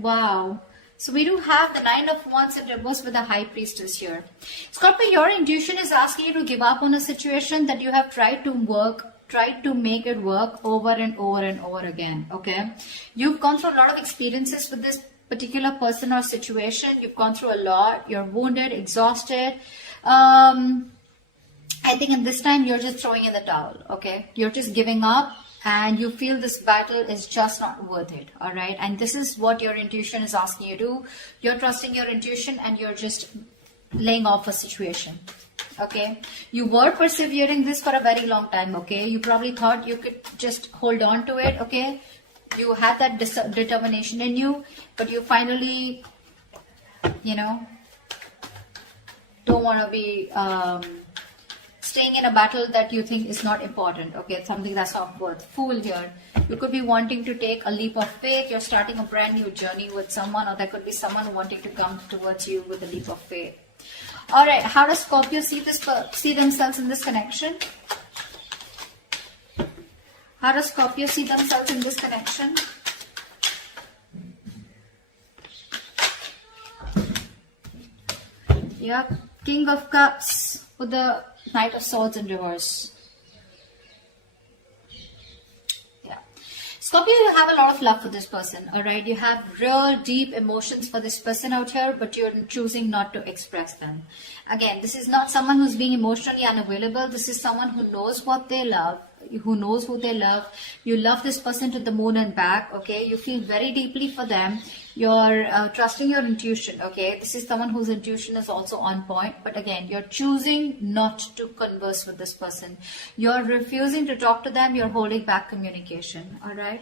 Wow. So we do have the Nine of Wands in reverse with the High Priestess here. Scorpio, your intuition is asking you to give up on a situation that you have tried to make it work over and over and over again. Okay. You've gone through a lot of experiences with this particular person or situation. You've gone through a lot. You're wounded, exhausted. I think in this time you're just throwing in the towel. Okay. You're just giving up. And you feel this battle is just not worth it, all right? And this is what your intuition is asking you to do. You're trusting your intuition and you're just laying off a situation, okay? You were persevering this for a very long time, okay? You probably thought you could just hold on to it, okay? You had that determination in you, but you finally, you know, don't want to be... staying in a battle that you think is not important, okay? Something that's not worth. Fool here. You could be wanting to take a leap of faith. You're starting a brand new journey with someone, or there could be someone wanting to come towards you with a leap of faith. All right, how does Scorpio see themselves in this connection? How does Scorpio see themselves in this connection? Yeah, King of Cups with the Knight of Swords in reverse. Yeah. Scorpio, you have a lot of love for this person, alright? You have real deep emotions for this person out here, but you're choosing not to express them. Again, this is not someone who's being emotionally unavailable. This is someone who knows what they love, who knows who they love. You love this person to the moon and back, okay? You feel very deeply for them. You're trusting your intuition, okay? This is someone whose intuition is also on point. But again, you're choosing not to converse with this person. You're refusing to talk to them. You're holding back communication, all right?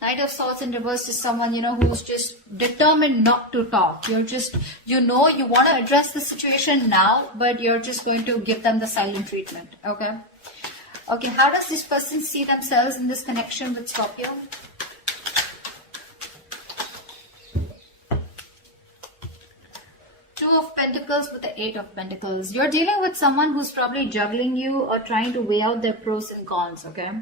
Knight of Swords in reverse is someone, you know, who's just determined not to talk. You're just, you know, you want to address the situation now, but you're just going to give them the silent treatment, okay? Okay, how does this person see themselves in this connection with Scorpio? Two of Pentacles with the Eight of Pentacles. You're dealing with someone who's probably juggling you or trying to weigh out their pros and cons, okay?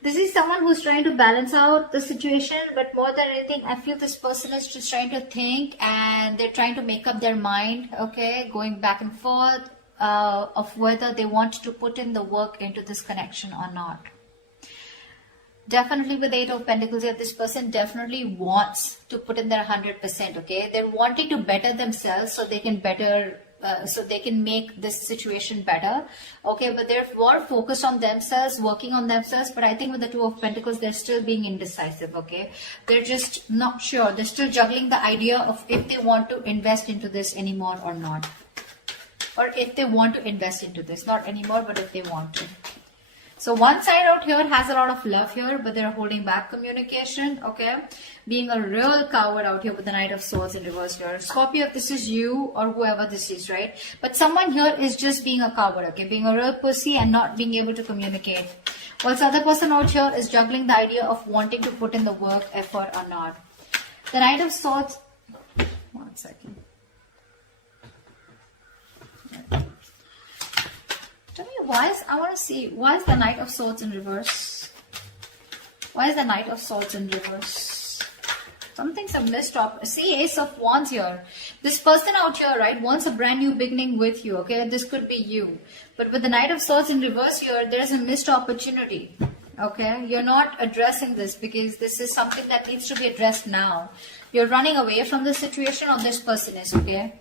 This is someone who's trying to balance out the situation, but more than anything, I feel this person is just trying to think and they're trying to make up their mind, okay? Going back and forth of whether they want to put in the work into this connection or not. Definitely with Eight of Pentacles here, this person definitely wants to put in their 100%, okay? They're wanting to better themselves so they can make this situation better, okay? But they're more focused on themselves, working on themselves. But I think with the Two of Pentacles, they're still being indecisive, okay? They're just not sure. They're still juggling the idea of if they want to invest into this anymore or not. Or if they want to invest into this, not anymore, but if they want to. So one side out here has a lot of love here, but they're holding back communication, okay? Being a real coward out here with the Knight of Swords in reverse here. Scorpio, if this is you or whoever this is, right? But someone here is just being a coward, okay? Being a real pussy and not being able to communicate. Whilst the other person out here is juggling the idea of wanting to put in the work, effort or not. The Knight of Swords... One second. Tell me why is the Knight of Swords in reverse? Why is the Knight of Swords in reverse? Something's a missed up. See, Ace of Wands here. This person out here, right, wants a brand new beginning with you, okay? This could be you. But with the Knight of Swords in reverse here, there's a missed opportunity, okay? You're not addressing this because this is something that needs to be addressed now. You're running away from the situation, or this person is, okay?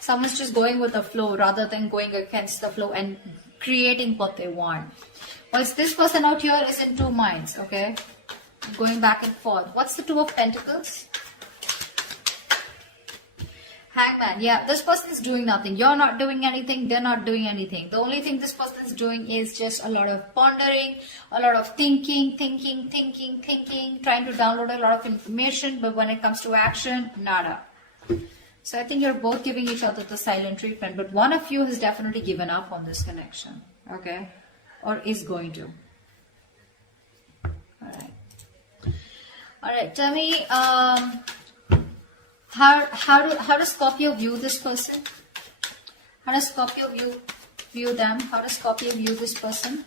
Someone's just going with the flow rather than going against the flow and creating what they want. Whilst this person out here is in two minds, okay? Going back and forth. What's the Two of Pentacles? Hangman. Yeah, this person is doing nothing. You're not doing anything. They're not doing anything. The only thing this person is doing is just a lot of pondering, a lot of thinking, trying to download a lot of information. But when it comes to action, nada. So I think you're both giving each other the silent treatment, but one of you has definitely given up on this connection, okay? Or is going to. Alright, tell me, how does Scorpio view this person? How does Scorpio view them? How does Scorpio view this person?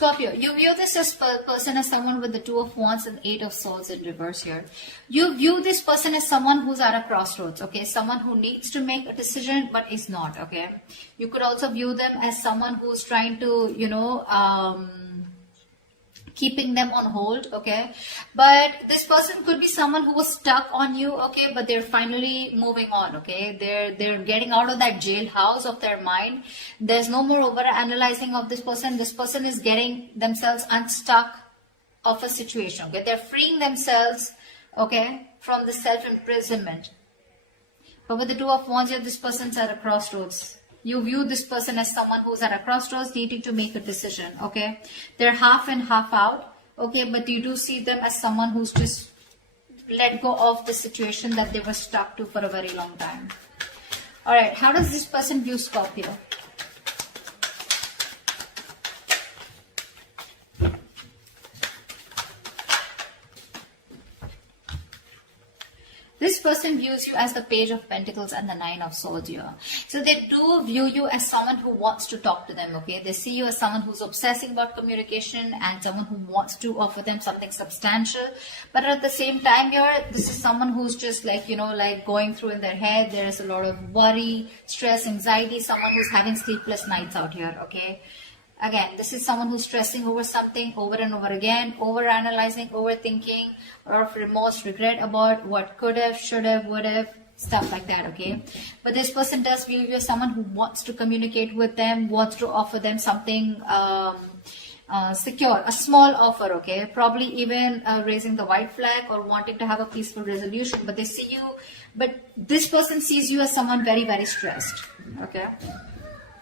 Scorpio, you view this person as someone with the Two of Wands and Eight of Swords in reverse here. You view this person as someone who's at a crossroads, okay? Someone who needs to make a decision but is not, okay? You could also view them as someone who's trying to, you know, keeping them on hold, okay? But this person could be someone who was stuck on you, okay? But they're finally moving on, okay? They're getting out of that jailhouse of their mind. There's no more over analyzing of this person. This person is getting themselves unstuck of a situation, okay? They're freeing themselves, okay, from the self-imprisonment. But with the Two of Wands here, this person's at a crossroads. You view this person as someone who's at a crossroads needing to make a decision, okay? They're half in, half out, okay? But you do see them as someone who's just let go of the situation that they were stuck to for a very long time. All right, how does this person view Scorpio? This person views you as the Page of Pentacles and the Nine of Swords here. So they do view you as someone who wants to talk to them, okay? They see you as someone who's obsessing about communication and someone who wants to offer them something substantial. But at the same time here, this is someone who's just like, you know, like going through in their head. There is a lot of worry, stress, anxiety, someone who's having sleepless nights out here, okay? Again, this is someone who's stressing over something over and over again, over-analyzing, overthinking, or of remorse, regret about what could have, should have, would have, stuff like that, okay? But this person does view you as someone who wants to communicate with them, wants to offer them something secure, a small offer, okay? Probably even raising the white flag or wanting to have a peaceful resolution. But they see you, but this person sees you as someone very, very stressed, okay?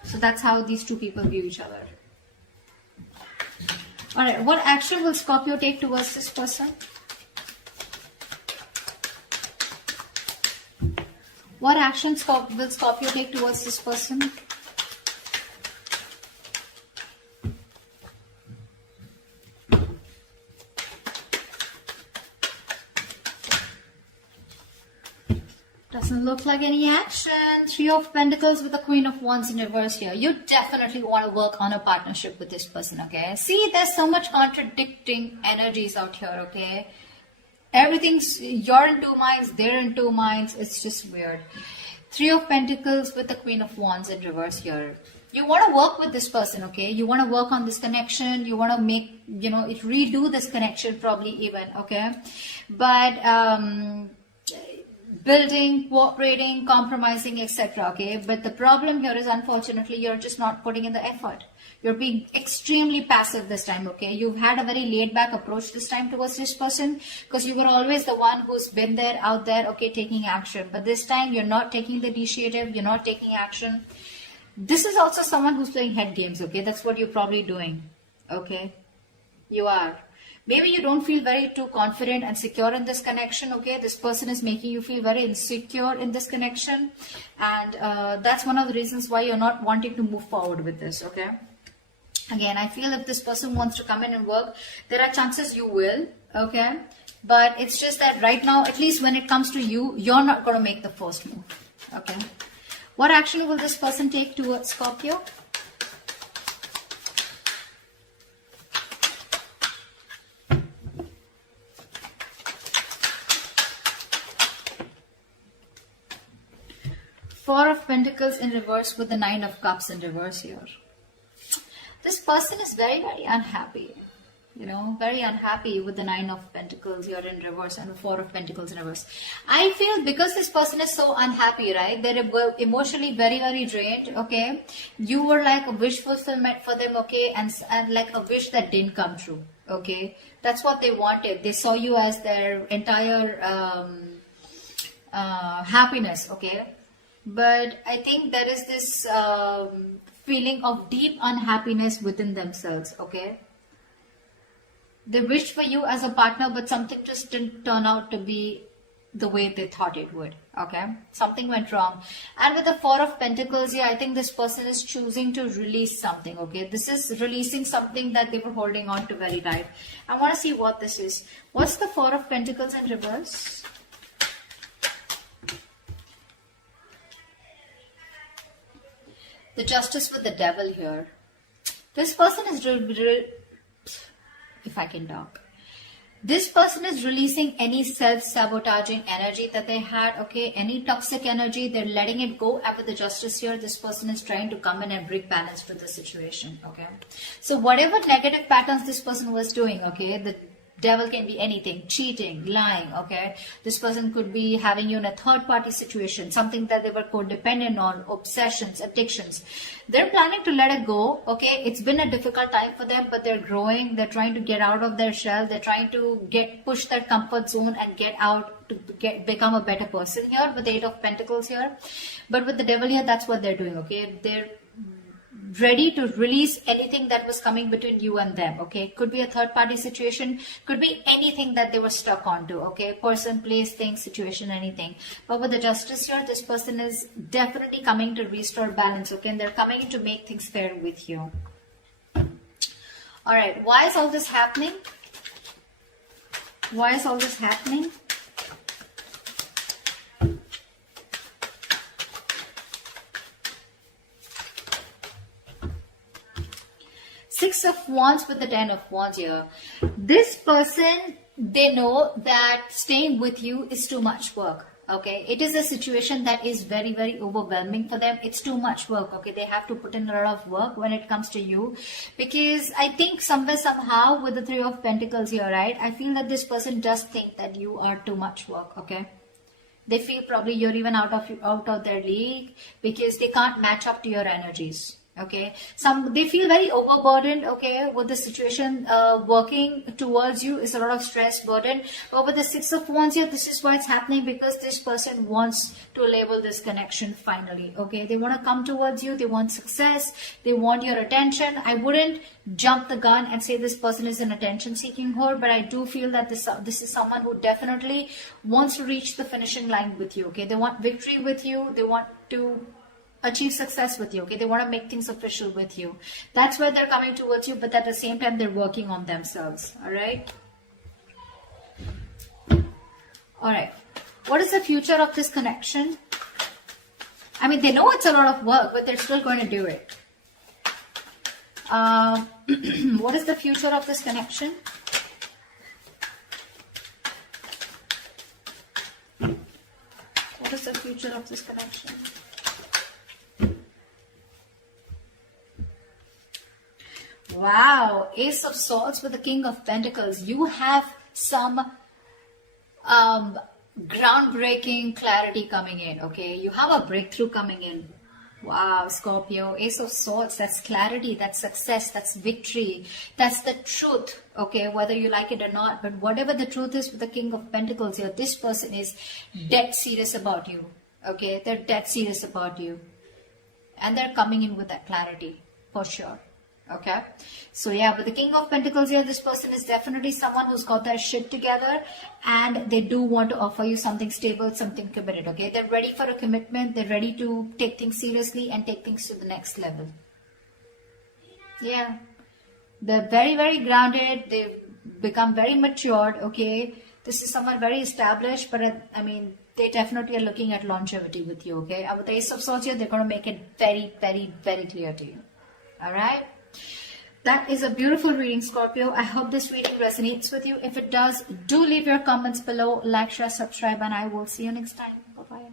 So that's how these two people view each other. All right, what action will Scorpio take towards this person? What action will Scorpio take towards this person? Doesn't look like any action. Three of Pentacles with the Queen of Wands in reverse here. You definitely want to work on a partnership with this person, okay? See, there's so much contradicting energies out here, okay? Everything's, you're in two minds, they're in two minds. It's just weird. Three of Pentacles with the Queen of Wands in reverse here. You want to work with this person, okay? You want to work on this connection. You want to make, you know, redo this connection probably even, okay? But, building, cooperating, compromising, etc. Okay, but the problem here is unfortunately you're just not putting in the effort. You're being extremely passive this time. Okay, you've had a very laid back approach this time towards this person because you were always the one who's been there, out there, okay, taking action. But this time you're not taking the initiative, you're not taking action. This is also someone who's playing head games. Okay, that's what you're probably doing. Okay, you are. Maybe you don't feel very too confident and secure in this connection, okay? This person is making you feel very insecure in this connection. And that's one of the reasons why you're not wanting to move forward with this, okay? Again, I feel if this person wants to come in and work, there are chances you will, okay? But it's just that right now, at least when it comes to you, you're not going to make the first move, okay? What action will this person take towards Scorpio? Four of Pentacles in reverse with the Nine of Cups in reverse here. This person is very, very unhappy. You know, very unhappy with the Nine of Pentacles here in reverse and the Four of Pentacles in reverse. I feel because this person is so unhappy, right? They're emotionally very, very drained, okay? You were like a wish fulfillment for them, okay? And like a wish that didn't come true, okay? That's what they wanted. They saw you as their entire happiness, okay? But I think there is this feeling of deep unhappiness within themselves, okay? They wished for you as a partner, but something just didn't turn out to be the way they thought it would, okay? Something went wrong. And with the Four of Pentacles here, I think this person is choosing to release something, okay? This is releasing something that they were holding on to very tight. I want to see what this is. What's the Four of Pentacles in reverse? The Justice with the Devil here. This person is if I can talk. This person is releasing any self-sabotaging energy that they had, okay? Any toxic energy, they're letting it go. And with the justice here, this person is trying to come in and bring balance to the situation, okay? So whatever negative patterns this person was doing, okay, the devil can be anything, cheating, lying, okay? This person could be having you in a third-party situation, something that they were codependent on, obsessions, addictions. They're planning to let it go, okay? It's been a difficult time for them, but they're growing. They're trying to get out of their shell. They're trying to push their comfort zone and get out to become a better person here with the Eight of Pentacles here. But with the devil here, that's what they're doing, okay? They're ready to release anything that was coming between you and them, okay? Could be a third party situation, could be anything that they were stuck onto, okay? Person, place, thing, situation, anything. But with the justice here, this person is definitely coming to restore balance, okay? And they're coming to make things fair with you. All right, why is all this happening? Why is all this happening? Six of Wands with the Ten of Wands here. This person, they know that staying with you is too much work. Okay, it is a situation that is very, very overwhelming for them. It's too much work. Okay, they have to put in a lot of work when it comes to you, because I think somewhere, somehow, with the Three of Pentacles here, right, I feel that this person does think that you are too much work. Okay, they feel probably you're even out of their league because they can't match up to your energies. Okay, they feel very overburdened, okay, with the situation. Working towards you is a lot of stress, burden. But with the Six of Wands here, this is why it's happening, because this person wants to label this connection finally, okay? They want to come towards you, they want success, they want your attention. I wouldn't jump the gun and say this person is an attention-seeking whore, but I do feel that this is someone who definitely wants to reach the finishing line with you, okay? They want victory with you, they want to achieve success with you, okay? They want to make things official with you. That's why they're coming towards you, but at the same time, they're working on themselves, all right? All right. What is the future of this connection? I mean, they know it's a lot of work, but they're still going to do it. What is the future of this connection? What is the future of this connection? Wow, Ace of Swords with the King of Pentacles. You have some groundbreaking clarity coming in, okay? You have a breakthrough coming in. Wow, Scorpio, Ace of Swords, that's clarity, that's success, that's victory, that's the truth, okay? Whether you like it or not, but whatever the truth is with the King of Pentacles here, this person is dead serious about you, okay? They're dead serious about you. And they're coming in with that clarity, for sure. Okay, so yeah, with the King of Pentacles here, this person is definitely someone who's got their shit together, and they do want to offer you something stable, something committed. Okay, they're ready for a commitment, they're ready to take things seriously and take things to the next level. Yeah, they're very, very grounded, they've become very matured. Okay, this is someone very established, but I mean, they definitely are looking at longevity with you. Okay, and with the Ace of Swords here, they're going to make it very, very, very clear to you. All right. That is a beautiful reading, Scorpio. I hope this reading resonates with you. If it does, do leave your comments below, like, share, subscribe, and I will see you next time. Bye-bye.